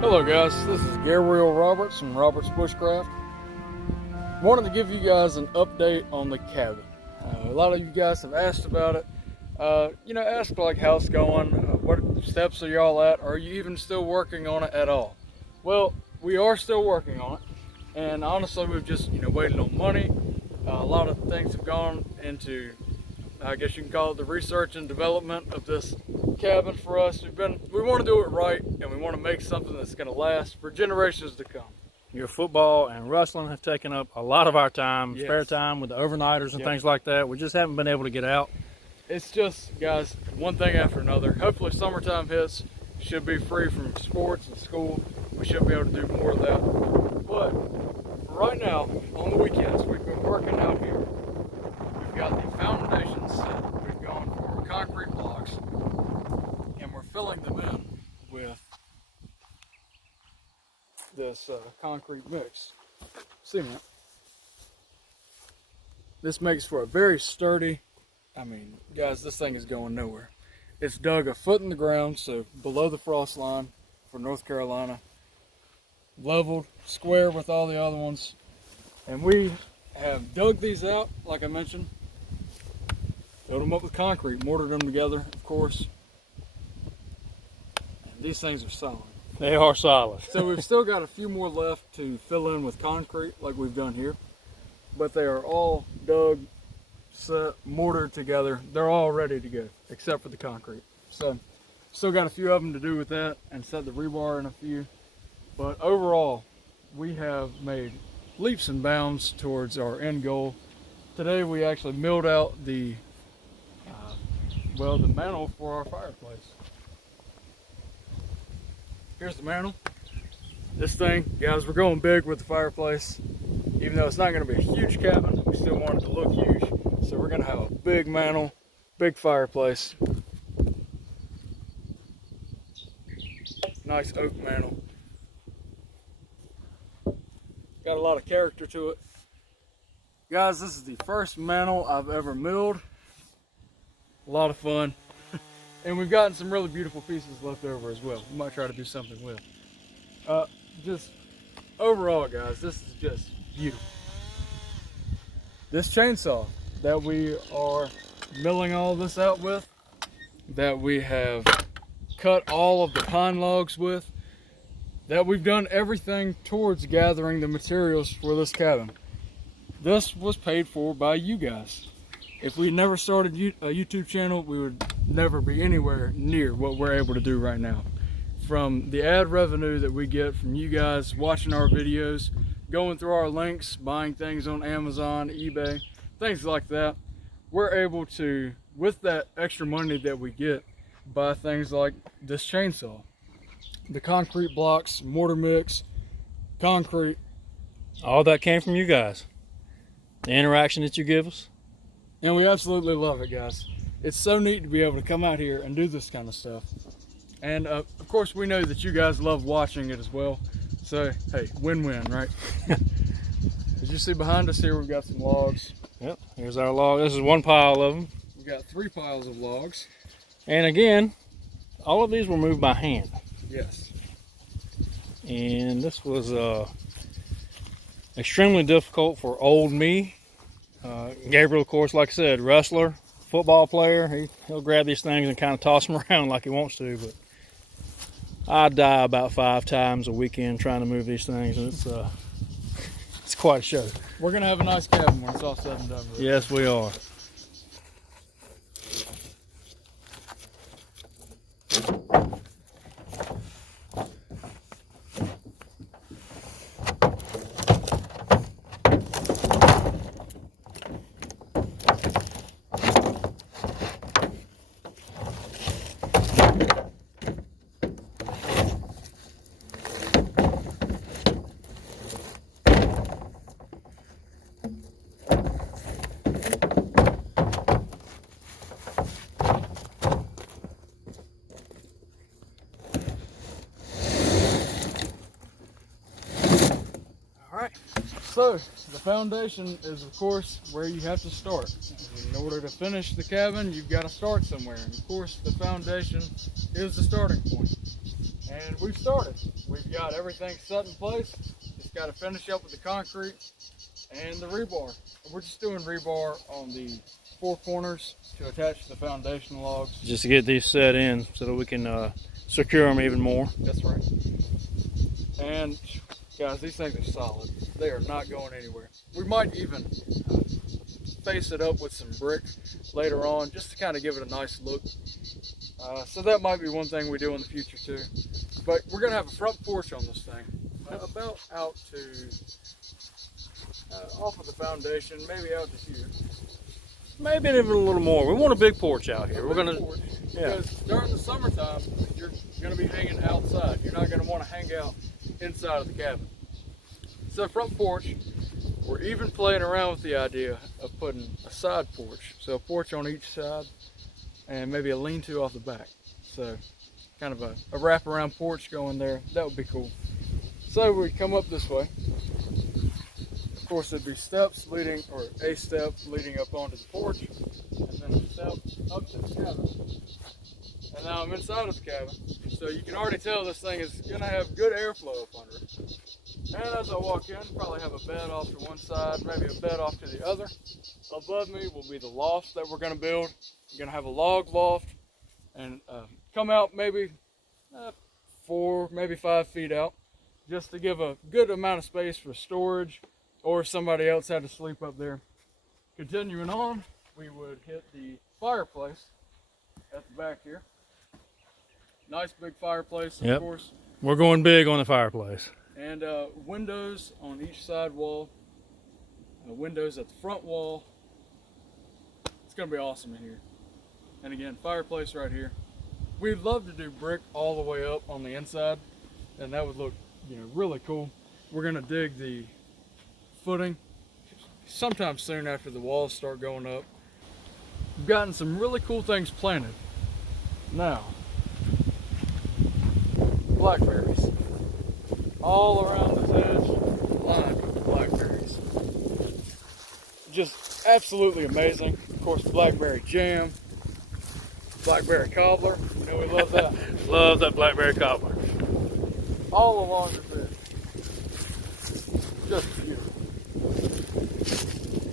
Hello guys, this is Gabriel Roberts from Roberts Bushcraft. Wanted to give you guys an update on the cabin. A lot of you guys have asked about it. Asked like how it's going, what steps are y'all at, are you even still working on it at all? Well, we are still working on it, and honestly we've just waited on money. A lot of things have gone into, I guess you can call it, the research and development of this cabin for us. We want to do it right, and we want to make something that's going to last for generations to come. Your football and wrestling have taken up a lot of our time, Yes. Spare time with the overnighters and things like that. We just haven't been able to get out. It's just, guys, one thing after another. Hopefully summertime hits, should be free from sports and school. We should be able to do more of that. But right now, on the weekends, we've been working out here. We've got the foundation set. We've gone for concrete blocks, and we're filling them in with this concrete mix, cement. This makes for a very sturdy, guys, this thing is going nowhere. It's dug a foot in the ground, so below the frost line for North Carolina, leveled, square with all the other ones. And we have dug these out, like I mentioned, filled them up with concrete, mortared them together, of course. And these things are solid. They are solid. So we've still got a few more left to fill in with concrete like we've done here. But they are all dug, set, mortared together. They're all ready to go, except for the concrete. So still got a few of them to do with that and set the rebar in a few. But overall, we have made leaps and bounds towards our end goal. Today we actually milled out the mantle for our fireplace. Here's the mantle. This thing, guys, we're going big with the fireplace. Even though it's not going to be a huge cabin, we still want it to look huge. So we're going to have a big mantle, big fireplace. Nice oak mantle. Got a lot of character to it. Guys, this is the first mantle I've ever milled. A lot of fun. And we've gotten some really beautiful pieces left over as well. We might try to do something with. Just overall, guys, this is just beautiful. This chainsaw that we are milling all this out with, that we have cut all of the pine logs with, that we've done everything towards gathering the materials for this cabin. This was paid for by you guys. If we never started a YouTube channel, we would never be anywhere near what we're able to do right now. From the ad revenue that we get from you guys watching our videos, going through our links, buying things on Amazon, eBay, things like that, we're able to, with that extra money that we get, buy things like this chainsaw, the concrete blocks, mortar mix, concrete. All that came from you guys. The interaction that you give us. And we absolutely love it, guys. It's so neat to be able to come out here and do this kind of stuff. And of course, we know that you guys love watching it as well. So, hey, win-win, right? As you see behind us here, we've got some logs. Yep, here's our log. This is one pile of them. We've got 3 piles of logs. And again, all of these were moved by hand. Yes. And this was extremely difficult for old me. Gabriel, of course, like I said, wrestler, football player. He'll grab these things and kind of toss them around like he wants to, but I die about 5 times a weekend trying to move these things, and it's quite a show. We're gonna have a nice cabin when it's all said and done with. Yes, we are. So, the foundation is, of course, where you have to start. In order to finish the cabin, you've got to start somewhere. And, of course, the foundation is the starting point. And we've started. We've got everything set in place. Just got to finish up with the concrete and the rebar. We're just doing rebar on the four corners to attach to the foundation logs. Just to get these set in so that we can secure them even more. That's right. And guys, these things are solid. They are not going anywhere. We might even face it up with some brick later on just to kind of give it a nice look. So that might be one thing we do in the future too. But we're going to have a front porch on this thing. About out to, off of the foundation, maybe out to here. Maybe even a little more. We want a big porch out here. We're gonna, because during the summertime, you're going to be hanging outside. You're not going to want to hang out inside of the cabin. So front porch, we're even playing around with the idea of putting a side porch. So a porch on each side and maybe a lean-to off the back. So kind of a wraparound porch going there. That would be cool. So we come up this way. Of course, there'd be steps leading, or a step leading up onto the porch, and then a step up to the cabin. And now I'm inside of the cabin, so you can already tell this thing is going to have good airflow up under it. And as I walk in, probably have a bed off to one side, maybe a bed off to the other. Above me will be the loft that we're going to build. We're going to have a log loft, and come out maybe 4, maybe 5 feet out, just to give a good amount of space for storage, or if somebody else had to sleep up there. Continuing on, we would hit the fireplace at the back here. Nice big fireplace, of course. We're going big on the fireplace. And windows on each side wall. Windows at the front wall. It's going to be awesome in here. And again, fireplace right here. We'd love to do brick all the way up on the inside, and that would look, really cool. We're going to dig the footing sometime soon after the walls start going up. We've gotten some really cool things planted. Now, blackberries. All around this edge, lined with blackberries. Just absolutely amazing. Of course, blackberry jam, blackberry cobbler. We love that. Love that blackberry cobbler. All along this edge. Just beautiful.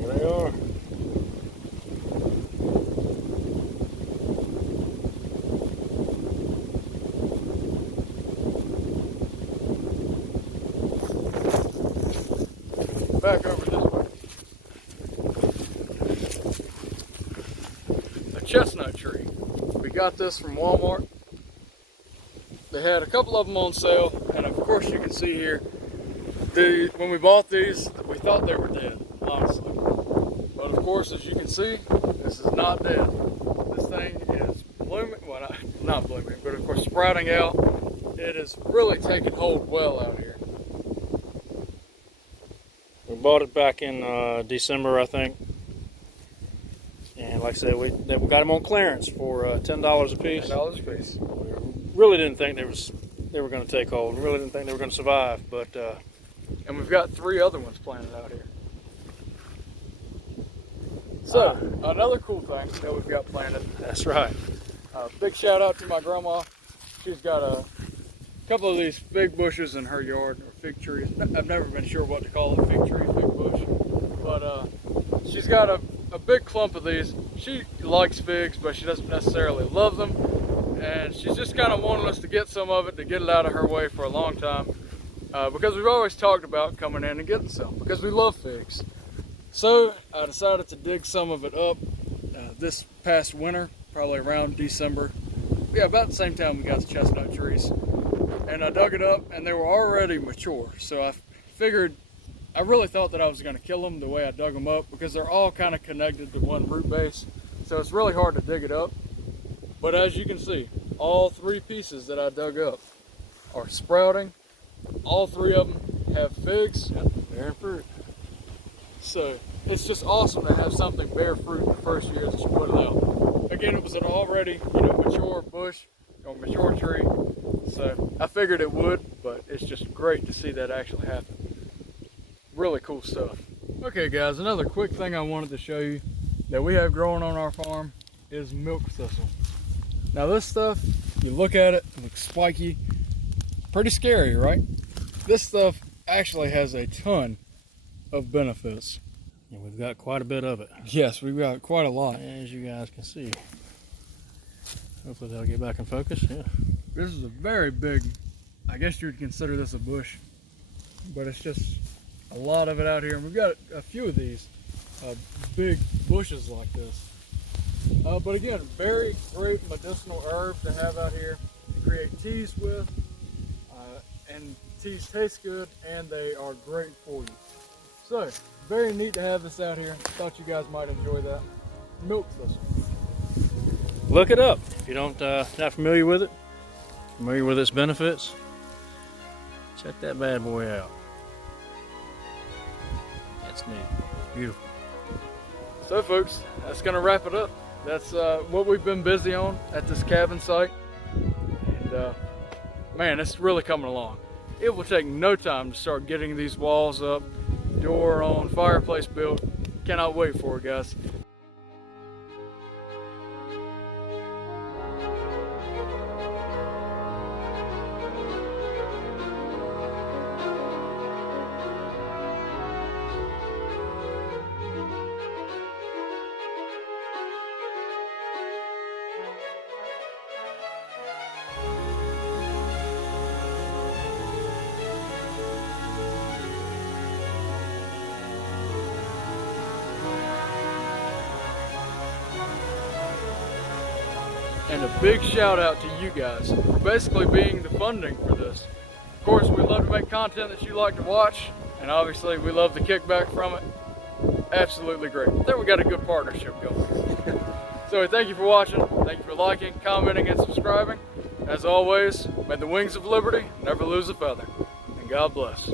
There they are. Back over this way. A chestnut tree. We got this from Walmart. They had a couple of them on sale, and of course you can see here, when we bought these, we thought they were dead, honestly. But of course, as you can see, this is not dead. This thing is blooming, well, not blooming, but of course sprouting out. It is really taking hold well out here. We bought it back in December, I think. And like I said, we got them on clearance for $10 a piece. $10 a piece. We really didn't think they were going to take hold. We really didn't think they were going to survive. But and we've got 3 other ones planted out here. So another cool thing that we've got planted. That's right. Big shout out to my grandma. She's got a couple of these fig bushes in her yard, or fig trees. I've never been sure what to call it, fig tree, fig bush. But she's got a big clump of these. She likes figs, but she doesn't necessarily love them. And she's just kind of wanting us to get some of it, to get it out of her way for a long time. Because we've always talked about coming in and getting some, because we love figs. So I decided to dig some of it up this past winter, probably around December. Yeah, about the same time we got the chestnut trees. And I dug it up, and they were already mature. So I figured, I really thought that I was going to kill them the way I dug them up, because they're all kind of connected to one root base. So it's really hard to dig it up. But as you can see, all 3 pieces that I dug up are sprouting. All 3 of them have figs bearing fruit. So it's just awesome to have something bear fruit the first year that you put it out. Again, it was an already mature bush or mature tree. So I figured it would, but it's just great to see that actually happen. really cool stuff. Okay guys, another quick thing I wanted to show you that we have growing on our farm is milk thistle. Now this stuff, you look at it, it looks spiky, pretty scary, right? This stuff actually has a ton of benefits. And we've got quite a bit of it. Yes, we've got quite a lot. As you guys can see. Hopefully that'll get back in focus, yeah. This is a very big, I guess you'd consider this a bush, but it's just a lot of it out here. And we've got a few of these big bushes like this. But again, very great medicinal herb to have out here to create teas with. And teas taste good and they are great for you. So, very neat to have this out here. Thought you guys might enjoy that. Milk thistle. Look it up if you don't not familiar with it, familiar with its benefits. Check that bad boy out. That's neat, beautiful. So folks, that's gonna wrap it up. That's what we've been busy on at this cabin site. And man, it's really coming along. It will take no time to start getting these walls up, door on, fireplace built. Cannot wait for it, guys. And a big shout out to you guys for basically being the funding for this. Of course, we love to make content that you like to watch, and obviously we love the kickback from it. Absolutely great. I think we got a good partnership going. So thank you for watching, thank you for liking, commenting, and subscribing. As always, may the wings of liberty never lose a feather, and God bless.